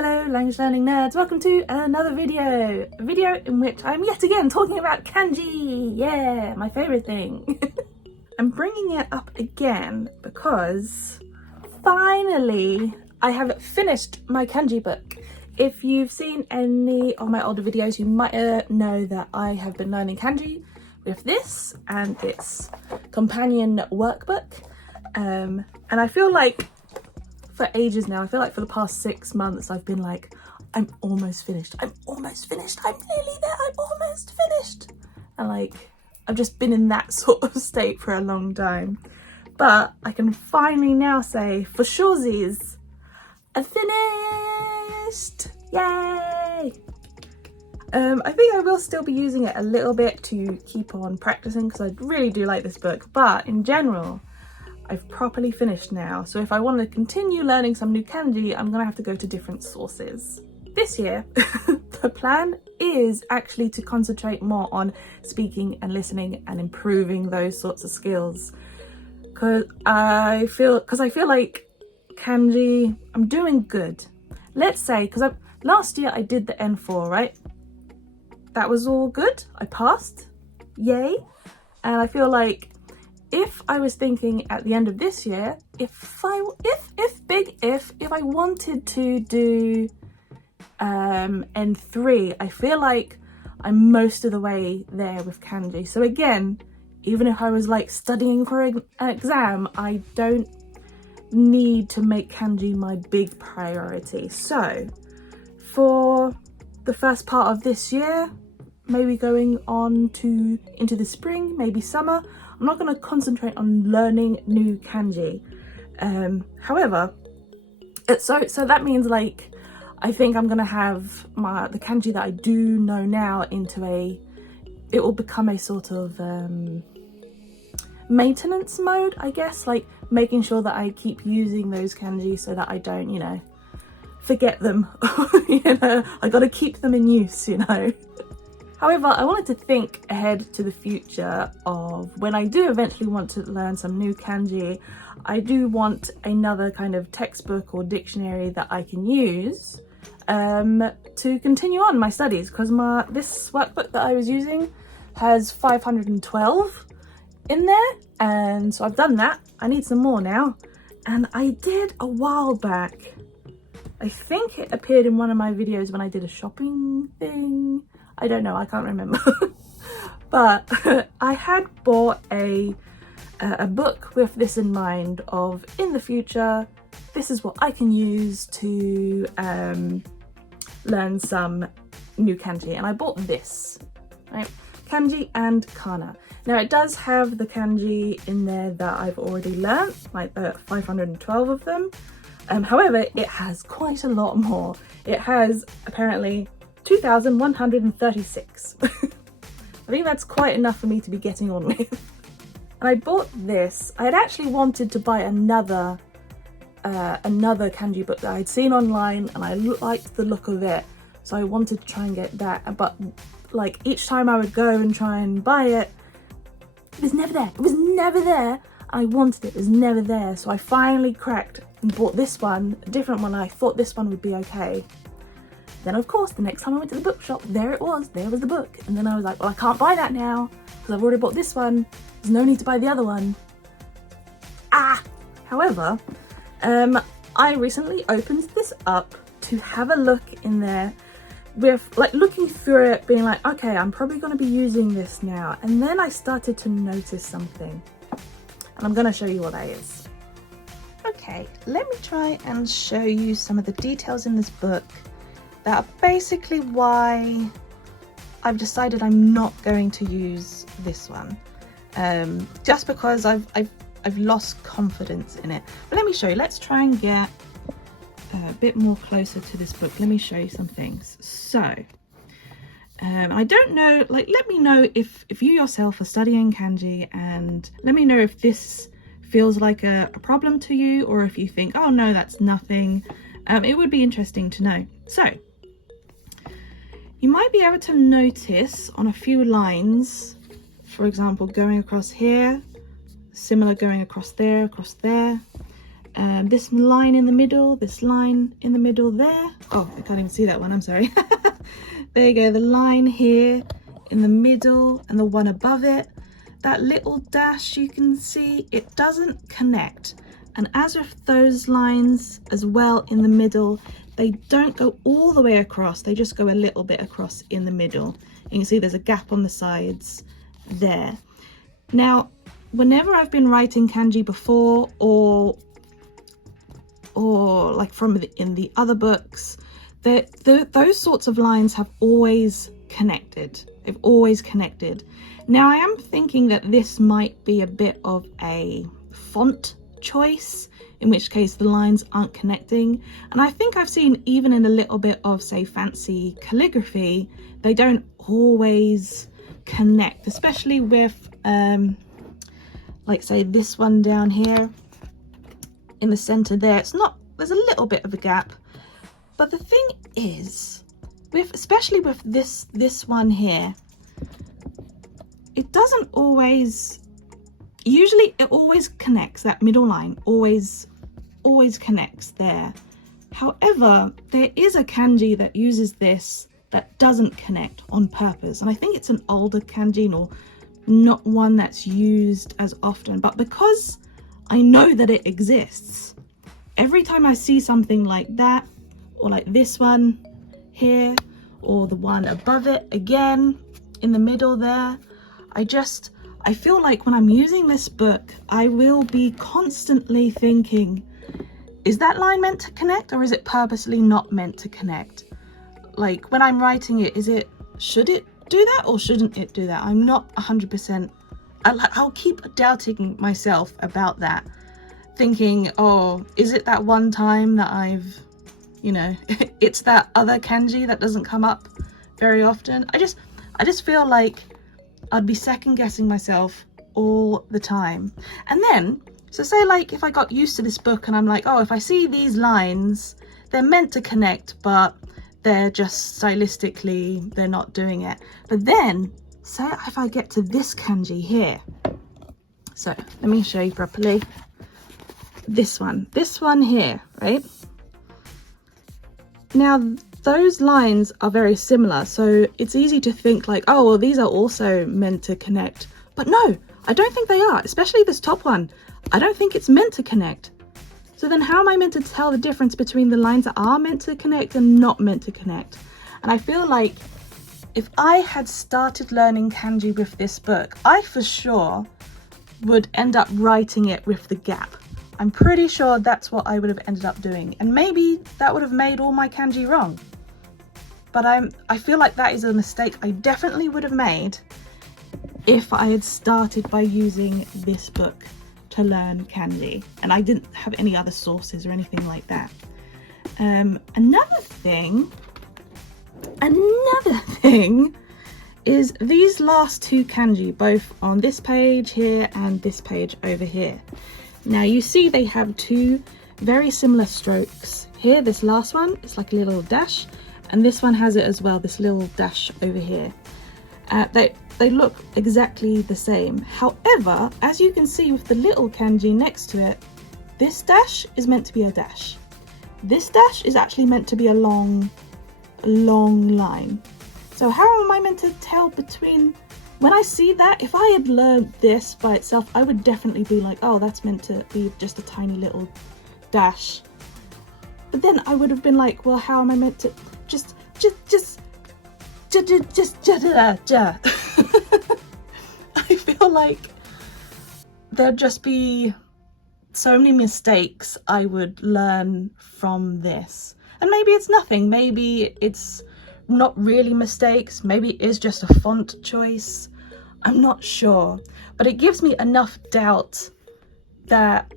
fellow language learning nerds, welcome to another video. A video in which I'm yet again talking about kanji. Yeah, my favourite thing. I'm bringing it up again because finally I have finished my kanji book. If you've seen any of my older videos, you might know that I have been learning kanji with this and its companion workbook. And I feel like for ages now, I feel like for the past 6 months, I've been like, I'm almost finished. I'm almost finished. I'm nearly there. I'm almost finished. And like, I've just been in that sort of state for a long time. But I can finally now say, for surezies, I finished. Yay! I think I will still be using it a little bit to keep on practicing because I really do like this book. But in general, I've properly finished now, so if I want to continue learning some new kanji, I'm gonna have to go to different sources. This year, the plan is actually to concentrate more on speaking and listening and improving those sorts of skills. Because I feel like kanji, I'm doing good. Let's say, because last year I did the N4, right? That was all good. I passed, yay. And I feel like if I was thinking at the end of this year, if I wanted to do N3, I feel like I'm most of the way there with kanji. So again, even if I was like studying for an exam, I don't need to make kanji my big priority. So for the first part of this year, maybe going on into the spring, maybe summer, I'm not going to concentrate on learning new kanji. However, so that means like, I think I'm going to have the kanji that I do know now it will become a sort of maintenance mode, I guess, like making sure that I keep using those kanji so that I don't, forget them. I got to keep them in use, However, I wanted to think ahead to the future of when I do eventually want to learn some new kanji. I do want another kind of textbook or dictionary that I can use to continue on my studies, because this workbook that I was using has 512 in there, and so I've done that. I need some more now, and I did a while back. I think it appeared in one of my videos when I did a shopping thing. I don't know, I can't remember. But I had bought a book with this in mind of, in the future, this is what I can use to learn some new kanji. And I bought this, right? Kanji and kana. Now it does have the kanji in there that I've already learnt, like 512 of them. However, it has quite a lot more. It has apparently 2,136. I think that's quite enough for me to be getting on with. And I bought this. I had actually wanted to buy another kanji book that I'd seen online, and I liked the look of it, so I wanted to try and get that. But like each time I would go and try and buy it, it was never there. It was never there. I wanted it. It was never there. So I finally cracked and bought this one, a different one. I thought this one would be okay. Then of course, the next time I went to the bookshop, there it was, there was the book. And then I was like, well, I can't buy that now because I've already bought this one. There's no need to buy the other one. However, I recently opened this up to have a look in there with like looking through it, being like, okay, I'm probably going to be using this now. And then I started to notice something, and I'm going to show you what that is. Okay, let me try and show you some of the details in this book that are basically why I've decided I'm not going to use this one, just because I've lost confidence in it. But let me show you. Let's try and get a bit more closer to this book. Let me show you some things. So I don't know, like, let me know if you yourself are studying kanji, and let me know if this feels like a problem to you, or if you think, oh no, that's nothing. It would be interesting to know. So you might be able to notice on a few lines, for example, going across here, similar going across there, this line in the middle, this line in the middle there. Oh, I can't even see that one, I'm sorry. There you go, the line here in the middle and the one above it. That little dash you can see, it doesn't connect. And as with those lines as well in the middle, they don't go all the way across, they just go a little bit across in the middle. You can see there's a gap on the sides there. Now, whenever I've been writing kanji before, or like in the other books, those sorts of lines have always connected. They've always connected. Now I am thinking that this might be a bit of a font choice, in which case the lines aren't connecting. And I think I've seen even in a little bit of, say, fancy calligraphy, they don't always connect, especially with like say this one down here in the center there. It's not, there's a little bit of a gap. But the thing is, especially with this one here, it doesn't always, usually it always connects, that middle line always connects there. However, there is a kanji that uses this that doesn't connect on purpose. And I think it's an older kanji, or not one that's used as often. But because I know that it exists, every time I see something like that, or like this one here, or the one above it again in the middle there, I feel like when I'm using this book, I will be constantly thinking, is that line meant to connect, or is it purposely not meant to connect? Like when I'm writing it, should it do that or shouldn't it do that? I'm not 100%. I'll keep doubting myself about that, thinking, oh, is it that one time that I've, you know, it's that other kanji that doesn't come up very often. I just feel like I'd be second guessing myself all the time. And then, so say like if I got used to this book and I'm like, oh, if I see these lines, they're meant to connect, but they're just stylistically, they're not doing it. But then, say if I get to this kanji here. So let me show you properly. This one here, right? Now, those lines are very similar, so it's easy to think like, oh, well, these are also meant to connect. But no, I don't think they are, especially this top one. I don't think it's meant to connect. So then how am I meant to tell the difference between the lines that are meant to connect and not meant to connect? And I feel like if I had started learning kanji with this book, I for sure would end up writing it with the gap. I'm pretty sure that's what I would have ended up doing. And maybe that would have made all my kanji wrong. But I feel like that is a mistake I definitely would have made if I had started by using this book to learn kanji and I didn't have any other sources or anything like that. Another thing is these last two kanji, both on this page here and this page over here. Now you see they have two very similar strokes. Here, this last one, it's like a little dash, and this one has it as well, this little dash over here. They look exactly the same. However, as you can see with the little kanji next to it, this dash is meant to be a dash. This dash is actually meant to be a long line. So how am I meant to tell between, when I see that, if I had learned this by itself, I would definitely be like, oh, that's meant to be just a tiny little dash. But then I would have been like, well, how am I meant to just I feel like there'd just be so many mistakes I would learn from this. And maybe it's nothing, maybe it's not really mistakes, maybe it is just a font choice. I'm not sure, but it gives me enough doubt that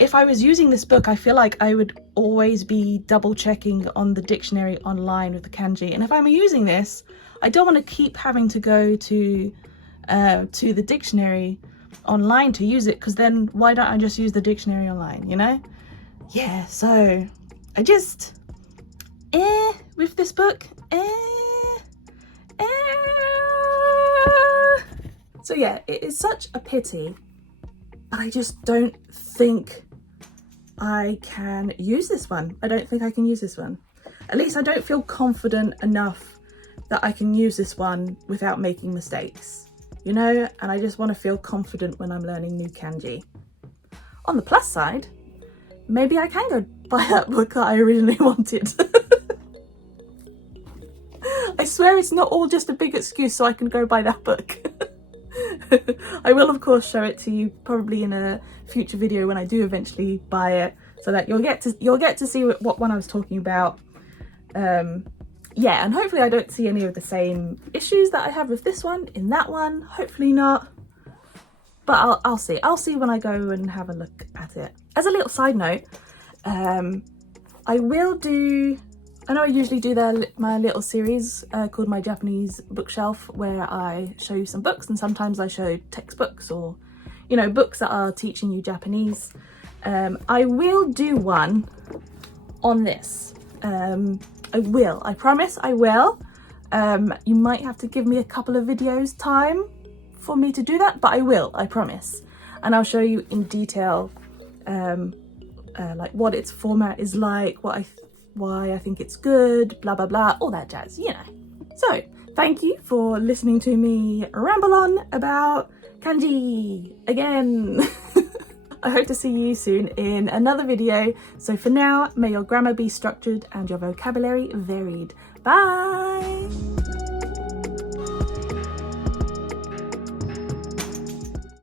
if I was using this book, I feel like I would always be double checking on the dictionary online with the kanji. And if I'm using this, I don't want to keep having to go to the dictionary online to use it, because then why don't I just use the dictionary online, you know? Yeah, so I just with this book, So yeah, it is such a pity, but I just don't think I can use this one. I don't think I can use this one. At least I don't feel confident enough that I can use this one without making mistakes, you know? And I just want to feel confident when I'm learning new kanji. On the plus side, maybe I can go buy that book that I originally wanted. I swear it's not all just a big excuse so I can go buy that book. I will of course show it to you probably in a future video when I do eventually buy it, so that you'll get to see what one I was talking about. Yeah, and hopefully I don't see any of the same issues that I have with this one in that one. Hopefully not, but I'll see. I'll see when I go and have a look at it. As a little side note, I will do, I know I usually do my little series called My Japanese Bookshelf, where I show you some books, and sometimes I show textbooks or, you know, books that are teaching you Japanese. I will do one on this. I will, I promise I will. You might have to give me a couple of videos time for me to do that, but I will, I promise. And I'll show you in detail like what its format is like, why I think it's good, blah blah blah, all that jazz, you know. So thank you for listening to me ramble on about kanji again. I hope to see you soon in another video. So for now, may your grammar be structured and your vocabulary varied. Bye!